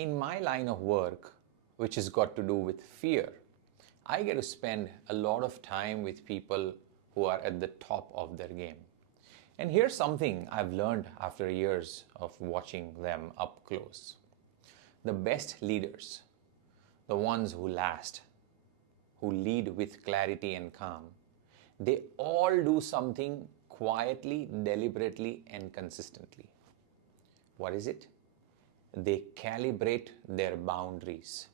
In my line of work, which has got to do with fear, I get to spend a lot of time with people who are at the top of their game. And here's something I've learned after years of watching them up close. The best leaders, the ones who last, who lead with clarity and calm, they all do something quietly, deliberately, and consistently. What is it? They calibrate their boundaries.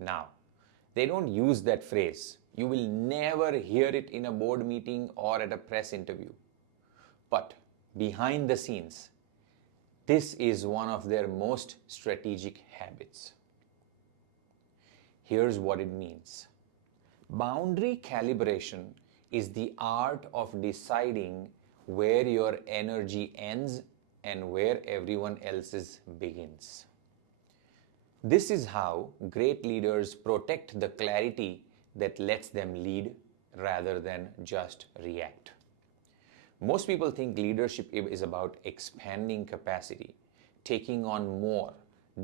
Now, they don't use that phrase. You will never hear it in a board meeting or at a press interview. But behind the scenes, this is one of their most strategic habits. Here's what it means. Boundary calibration is the art of deciding where your energy ends and where everyone else's begins. This is how great leaders protect the clarity that lets them lead rather than just react. Most people think leadership is about expanding capacity, taking on more,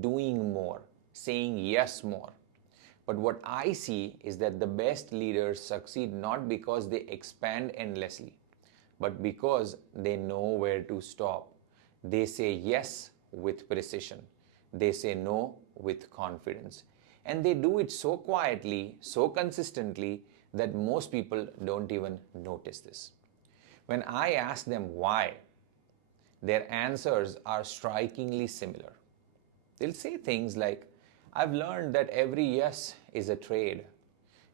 doing more, saying yes more. But what I see is that the best leaders succeed not because they expand endlessly, but because they know where to stop. They say yes with precision. They say no with confidence. And they do it so quietly, so consistently, that most people don't even notice this. When I ask them why, their answers are strikingly similar. They'll say things like, I've learned that every yes is a trade.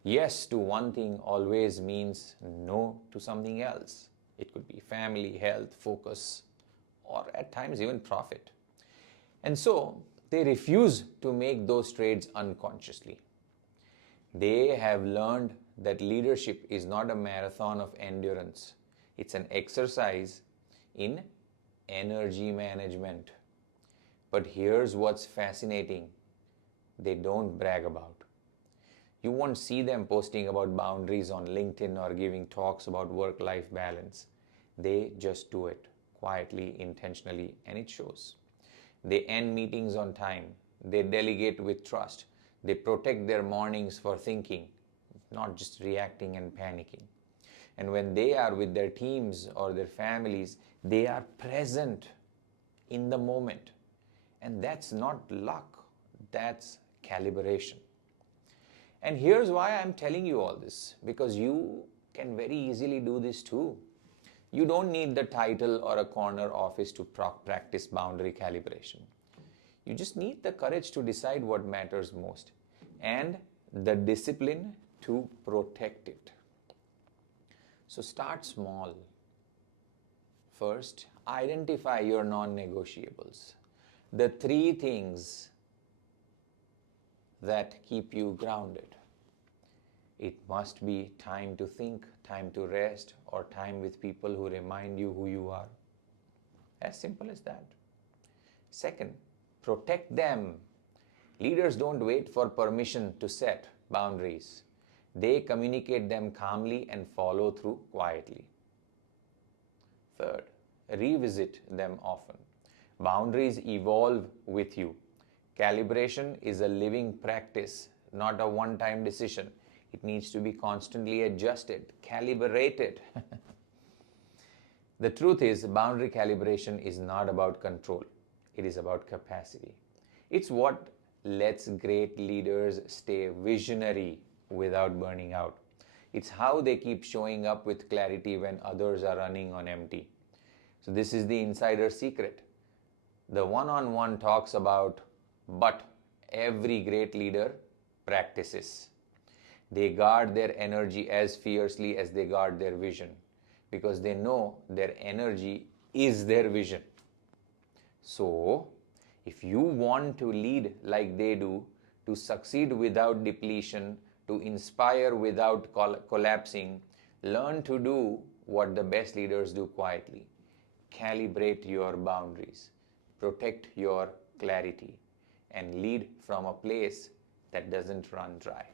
Yes to one thing always means no to something else. It could be family, health, focus, or at times even profit. And so they refuse to make those trades unconsciously. They have learned that leadership is not a marathon of endurance. It's an exercise in energy management. But here's what's fascinating. They don't brag about. You won't see them posting about boundaries on LinkedIn or giving talks about work-life balance. They just do it quietly, intentionally, and it shows. They end meetings on time. They delegate with trust. They protect their mornings for thinking, not just reacting and panicking. And when they are with their teams or their families, they are present in the moment. And that's not luck, that's calibration. And here's why I'm telling you all this, because you can very easily do this too. You don't need the title or a corner office to practice boundary calibration. You just need the courage to decide what matters most and the discipline to protect it. So start small. First, identify your non-negotiables. The 3 things that keep you grounded. It must be time to think, time to rest, or time with people who remind you who you are. As simple as that. Second, protect them. Leaders don't wait for permission to set boundaries. They communicate them calmly and follow through quietly. Third, revisit them often. Boundaries evolve with you. Calibration is a living practice, not a one-time decision. It needs to be constantly adjusted, calibrated. The truth is, boundary calibration is not about control. It is about capacity. It's what lets great leaders stay visionary without burning out. It's how they keep showing up with clarity when others are running on empty. So this is the insider secret. The one-on-one talks about, but every great leader practices. They guard their energy as fiercely as they guard their vision, because they know their energy is their vision. So, if you want to lead like they do, to succeed without depletion, to inspire without collapsing, learn to do what the best leaders do quietly. Calibrate your boundaries, protect your clarity, and lead from a place that doesn't run dry.